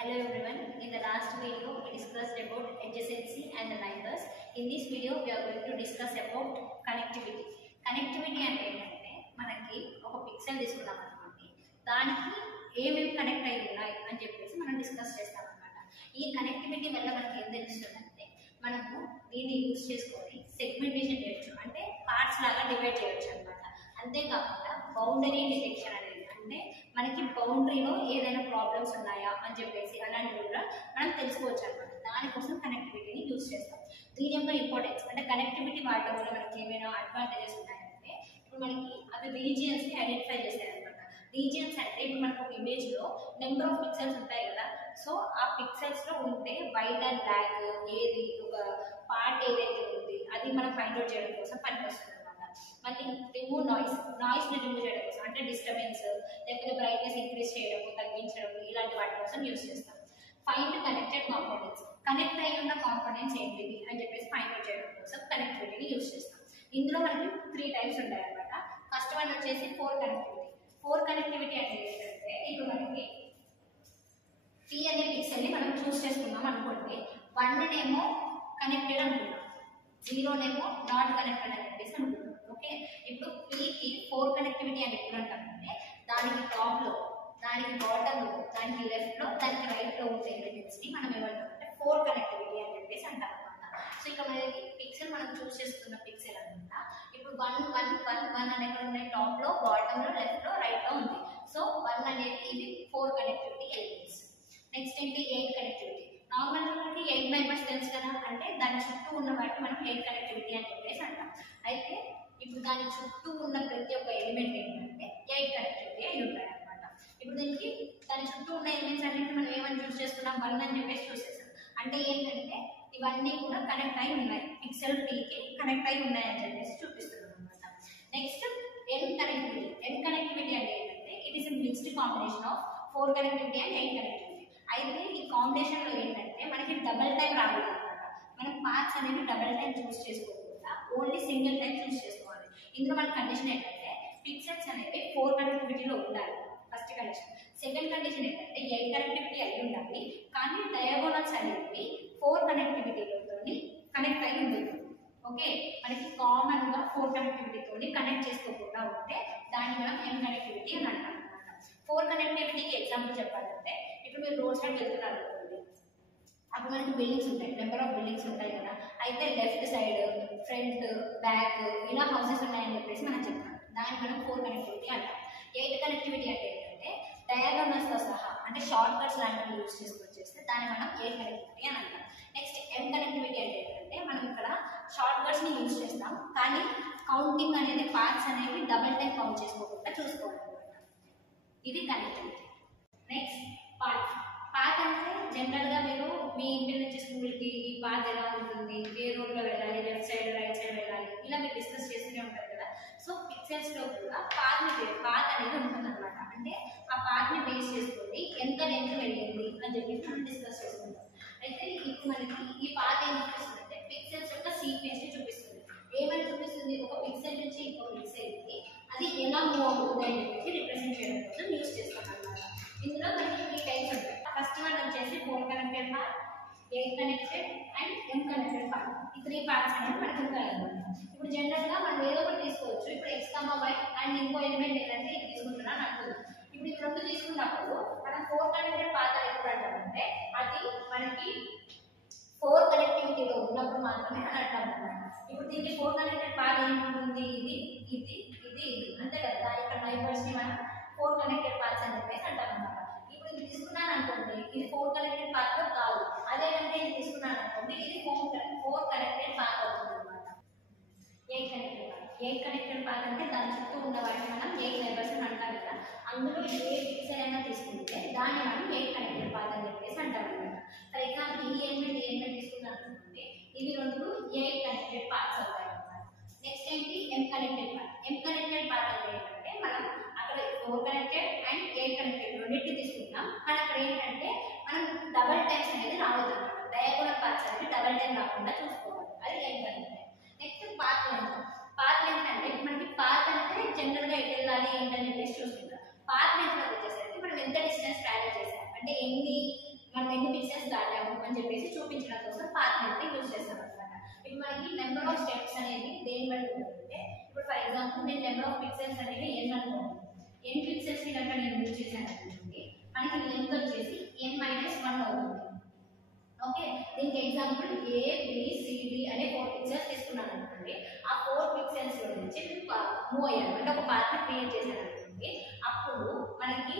Hello everyone. In the last video, we discussed about adjacency and the neighbors. In this video, we are going to discuss about connectivity. Connectivity అంటే ఏంటంటే మనకి ఒక pixel తీసుకున్నాం అనుకోండి, దానికి ఏమేమి connect అయి ఉన్నాయి అని చెప్పేసి మనం డిస్కస్ చేస్తాం అనమాట. ఈ కనెక్టివిటీ వల్ల మనకి ఏం తెలుస్తుందంటే మనము దీన్ని యూజ్ చేసుకొని సెగ్మెంటేషన్ చేయొచ్చు, అంటే పార్ట్స్ లాగా డివైడ్ చేయొచ్చు అనమాట. అంతేకాకుండా బౌండరీ డిటెక్షన్ అనేది, అంటే మనకి బౌండరీలో ఏదైనా ప్రాబ్లమ్స్ ఉన్నాయా అని చెప్పేసి అలాంటివి కూడా మనం తెలుసుకోవచ్చు అనమాట. దానికోసం కనెక్టివిటీని యూజ్ చేస్తాం. దీని యొక్క ఇంపార్టెన్స్ అంటే కనెక్టివిటీ వాడటం వల్ల మనకి ఏమైనా అడ్వాంటేజెస్ ఉన్నాయంటే, ఇప్పుడు మనకి అవి రీజియన్స్ని ఐడెంటిఫై చేస్తాయి అనమాట. రీజియన్స్ అంటే ఇప్పుడు మనకు ఒక ఇమేజ్లో నెంబర్ ఆఫ్ పిక్సెల్స్ ఉంటాయి కదా, సో ఆ పిక్సెల్స్లో ఉంటే వైట్ అండ్ బ్లాక్ ఏది ఒక పార్ట్ ఏదైతే ఉంది అది మనం ఫైండ్ అవుట్ చేయడం కోసం పనికొస్తుంది అనమాట. మళ్ళీ రిమూవ్ నాయిస్ని రిమూవ్ చేయడం కోసం, అంటే డిస్టర్బెన్స్ లేకపోతే బ్రైట్నెస్ ఇంక్రీజ్ చేయడం తగ్గించడం ఇలాంటి వాటి కోసం యూజ్ చేస్తాం. ఫైండ్ కనెక్టెడ్ కాంపోనెంట్స్, కనెక్ట్ అయి ఉన్న కాంపోనెంట్స్ ఏంటివి అని చెప్పేసి ఫైండ్ అవుట్ చేయడం కోసం కనెక్టివిటీని యూజ్ చేస్తాం. ఇందులో మనకి 3 టైప్స్ ఉంటాయి అనమాట. ఫస్ట్ వన్ వచ్చేసి ఫోర్ కనెక్టివిటీ అనేది ఏంటంటే, ఇప్పుడు మనకి P అనే పిక్సెల్ని మనం చూస్ చేసుకున్నాం అనుకోండి, 1 నేమో కనెక్టెడ్ అనుకున్నాం, 0 నేమో నాట్ కనెక్టెడ్ అని చెప్పేసి అనుకున్నాం. ఓకే, ఇప్పుడు Pకి 4 కనెక్టివిటీ అని ఎప్పుడు అంటామంటే, దానికి టాప్లో, దానికి బాటంలో, దానికి లెఫ్ట్లో, దానికి రైట్లో ఉండే ఎలిమెంట్స్ని మనం ఏమంటామంటే 4 కనెక్టివిటీ అని చెప్పేసి అంటాం అనమాట. సో ఇక మనకి పిక్సెల్ మనం చూస్ చేసుకున్న పిక్సెల్ అనమాట. ఇప్పుడు 1 1 1 1 అనేది ఉన్నాయి, టాప్లో, బాటంలో, లెఫ్ట్లో, రైట్లో ఉంది. సో 1 అనేది ఇవి 4 కనెక్టివిటీ ఎలిమెంట్స్. నెక్స్ట్ ఏంటి 8 కనెక్టివిటీ. నార్మల్గా మనకి 8 మెంబర్స్ తెలుసు కదా, అంటే దాని చుట్టూ ఉన్న వాటిని మనం 8 కనెక్టివిటీ అని చెప్పేసి అంటాం. అయితే ఇప్పుడు దాని చుట్టూ ఉన్న ప్రతి ఒక్క ఎలిమెంట్ ఏంటంటే 8 కనెక్టివిటీ అయి ఉంటాయి అనమాట. ఇప్పుడు దీనికి దాని చుట్టూ ఉన్న ఎలిమెంట్స్ అన్నింటి మనం ఏమని చూస్ చేస్తున్నాం, 1 అని చెప్పేసి చూస్ చేస్తాం. అంటే ఏంటంటే ఇవన్నీ కూడా కనెక్ట్ అయి ఉన్నాయి, పిక్సెల్ Pకి కనెక్ట్ అయి ఉన్నాయి అని చెప్పేసి చూపిస్తున్నాం అనమాట. నెక్స్ట్ ఎన్ కనెక్టివిటీ అంటే ఏంటంటే, it is mixed combination of 4 connectivity and 8 connectivity. అయితే ఈ కాంబినేషన్లో ఏంటంటే మనకి డబల్ టైం రాకూడదు అనమాట. మనం పార్ట్స్ అనేవి డబల్ టైం చూస్ చేసుకోకుండా ఓన్లీ సింగిల్ టైం చూస్ చేసుకోవాలి. ఇందులో మన కండిషన్ ఏంటంటే పిక్సెల్స్ అనేవి 4 కనెక్టివిటీలో ఉండాలి, ఫస్ట్ కండిషన్. సెకండ్ కండిషన్ ఏంటంటే 8 కనెక్టివిటీ అయి ఉండాలి, కానీ డయాగోనల్స్ అనేవి 4 కనెక్టివిటీలతో కనెక్ట్ అయి ఉండేది. ఓకే, మనకి కామన్గా 4 కనెక్టివిటీతో కనెక్ట్ చేసుకోకుండా ఉంటే దాన్ని మనం ఎన్ కనెక్టివిటీ అని అంటాం అనమాట. 4 కనెక్టివిటీకి ఎగ్జాంపుల్ చెప్పాలంటే, ఇప్పుడు మీరు రోడ్ సైడ్ వెళ్తున్నారు అనుకోండి, అప్పుడు మనకి బిల్డింగ్స్ ఉంటాయి, నెంబర్ ఆఫ్ బిల్డింగ్స్ ఉంటాయి కదా. అయితే లెఫ్ట్ సైడ్, ఫ్రంట్, బ్యాక్ ఇలా హౌసెస్ ఉన్నాయని చెప్పేసి మనం చెప్తాం. దాన్ని మనం 4 కనెక్టివిటీ అంటాం. 8 కనెక్టివిటీ అంటే ఏంటంటే డయాగోనల్స్తో సహా, అంటే షార్ట్ కట్స్ లాంటివి యూజ్ చేసుకొని చేస్తే దాన్ని మనం 8 కనెక్టివిటీ అని అంటాం. నెక్స్ట్ ఎం కనెక్టివిటీ అంటే ఏంటంటే, మనం ఇక్కడ షార్ట్ కట్స్ని యూజ్ చేస్తాం, కానీ కౌంటింగ్ అనేది పార్ట్స్ అనేవి డబల్ టైం కౌంట్ చేసుకోకుండా చూసుకోవాలన్నమాట. ఇది కనెక్టివిటీ. నెక్స్ట్ పాత్ అంటే జనరల్గా మీరు మీ ఇంటి నుంచి స్కూల్కి ఈ పాత్ ఎలా ఉంటుంది, ఏ రోడ్లో వెళ్ళాలి, లెఫ్ట్ సైడ్ రైట్ సైడ్ వెళ్ళాలి, ఇలా మీరు డిస్కస్ చేస్తూనే ఉంటారు కదా. సో పిక్సెల్స్లో కూడా పాత్ అనేది ఉంటుంది అనమాట. అంటే ఆ పాత్ని బేస్ చేసుకొని ఎంత లెంత్ వెళ్ళింది అని చెప్పి మనం డిస్కస్ చేసుకుంటాం. అయితే ఇప్పుడు మనకి ఈ పాత్ ఏం చూపిస్తుందంటే పిక్సెల్స్ యొక్క సీక్వెన్స్ని చూపిస్తుంది. ఏమని చూపిస్తుంది, ఒక పిక్సెల్ నుంచి ఇంకో పిక్సెల్కి అది ఎలా మూవ్ అవుతుంది అని చెప్పేసి రిప్రజెంట్ చేయడం కోసం యూజ్ చేస్తాం అనమాట. ఇందులో మనకి 3 టైప్స్ ఉంటాయి. ఫస్ట్ వన్ వచ్చేసి 4 connected part, 8 connected and M connected part. ఈ 3 పార్ట్స్ అనేవి మనకి ఉంటాయి అనమాట. ఇప్పుడు జనరల్గా మనం ఏదో ఒకటి తీసుకోవచ్చు. ఇప్పుడు x, y అండ్ ఇంకో ఎలిమెంట్ ఏంటంటే ఇది తీసుకుంటున్నాను అనుకుందాం. ఇప్పుడు ఈ 2 తీసుకున్నప్పుడు మనం 4 కనెక్టెడ్ పార్ట్ ఎప్పుడు అంటామంటే, అది మనకి 4 కనెక్టివిటీలో ఉన్నప్పుడు మాత్రమే అని అంటాం అనమాట. ఇప్పుడు దీనికి 4 కనెక్టెడ్ పార్ట్ ఏముంటుంది, ఇది ఇది ఇది ఇది అంతే కదా. దాని యొక్క నైబర్స్ని మనం 4 కనెక్టెడ్ పార్ట్స్ అని చెప్పేసి అంటాం అనమాట. ఇప్పుడు ఇది తీసుకున్నాను అనుకోండి, ఇది 4 కనెక్టెడ్ పార్ట్ కాదు. అదేంటే ఇది తీసుకున్నాను అనుకోండి, ఇది 4 కనెక్టెడ్ పార్ట్ అవుతుంది అనమాట. 8 కనెక్టెడ్ పార్ట్ అంటే దాని చుట్టూ ఉన్న వాటిని మనం 8 నైబర్స్ అని అంటాం కదా. అందులో ఏ పిక్సెల్ అయినా తీసుకుంటే దాన్ని మనం 8 కనెక్టెడ్ పార్ట్ అని చెప్పేసి అంటాం అనమాట. ఫర్ ఎగ్జాంపుల్ ఈ ఎలిమెంట్ తీసుకున్నాను అనుకోండి, ఇవి 2 8 కనెక్టెడ్ పార్ట్స్ అవుతాయి అనమాట. నెక్స్ట్ ఏంటి ఎం కనెక్టెడ్ పార్ట్. ఎం కనెక్టెడ్ పార్ట్ అంటే ఏంటంటే, మనం అక్కడ 4 కనెక్టెడ్ అండ్ 8 కనెక్టెడ్ రెండింటిని తీసుకుంటాం, కానీ అక్కడ ఏంటంటే మనం డబల్ టైమ్స్ అనేది రావద్దు అనమాట. డయాగోనల్ పార్ట్స్ అనేవి డబల్ టైం రాకుండా చూసుకోవాలి, అది ఎం కనెక్టెడ్. నెక్స్ట్ పాత్ లెంత్ అంటే మనకి పాత్ అంటే జనరల్గా ఎటు వెళ్ళాలి ఏంటని చెప్పేసి చూసుకుంటాం. పాత్ లెంత్ వచ్చేసరికి మనం ఎంత డిస్టెన్స్ ట్రావెల్ చేసాం, అంటే ఎన్ని మనం ఎన్ని పిక్సెల్స్ దాటాము అని చెప్పేసి చూపించడం కోసం పాత్ లెంత్ యూజ్ చేస్తాం అనమాట. ఇప్పుడు మనకి నెంబర్ ఆఫ్ స్టెప్స్ అనేది దేని బట్టి ఉంటుందంటే, ఇప్పుడు ఫర్ ఎగ్జాంపుల్ నేను నెంబర్ ఆఫ్ పిక్సెల్స్ అనేది n అనుకోండి. n పిక్సెల్స్ ని కనుక నేను యూజ్ చేశాను అనుకోండి, మనకి లెంత్ వచ్చేసి n-1 అవుతుంది. ఓకే, దీనికి example A B C D అనే 4 పిక్సెల్స్ తీసుకున్నాను అనుకోండి. ఆ 4 పిక్సెల్స్ లో నుంచి మూవ్ అయ్యాను అంటే ఒక పాత్ ని క్రియేట్ చేశాను అనుకోండి. అప్పుడు మనకి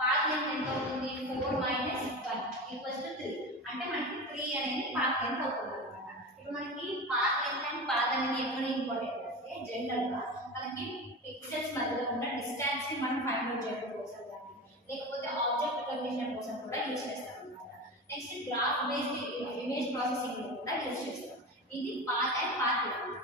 పాత్ లెంత్ ఎంత అవుతుంది? 4 - 1 = 3. అంటే మనకి 3 అనేది పాత్ లెంత్ అవుతుంది అనమాట. ఇప్పుడు మనకి పాత్ లెంత్ అండ్ పాత్ అనేది ఎక్కడ ఇంపార్టెంట్ అంటే, జనరల్ గా మనకి పిక్సెల్స్ మధ్యలో ఉన్న డిస్టెన్స్ ని మనం ఫైండ్ అవుట్ చేయడం కోసం కానీ, లేకపోతే ఆబ్జెక్ట్ రికగ్నిషన్ కోసం కూడా యూజ్ చేస్తాం అనమాట. Next graph based image processing కూడా యూజ్ చేస్తాం. ఇది పాత్ అండ్ పాత్ లెంత్.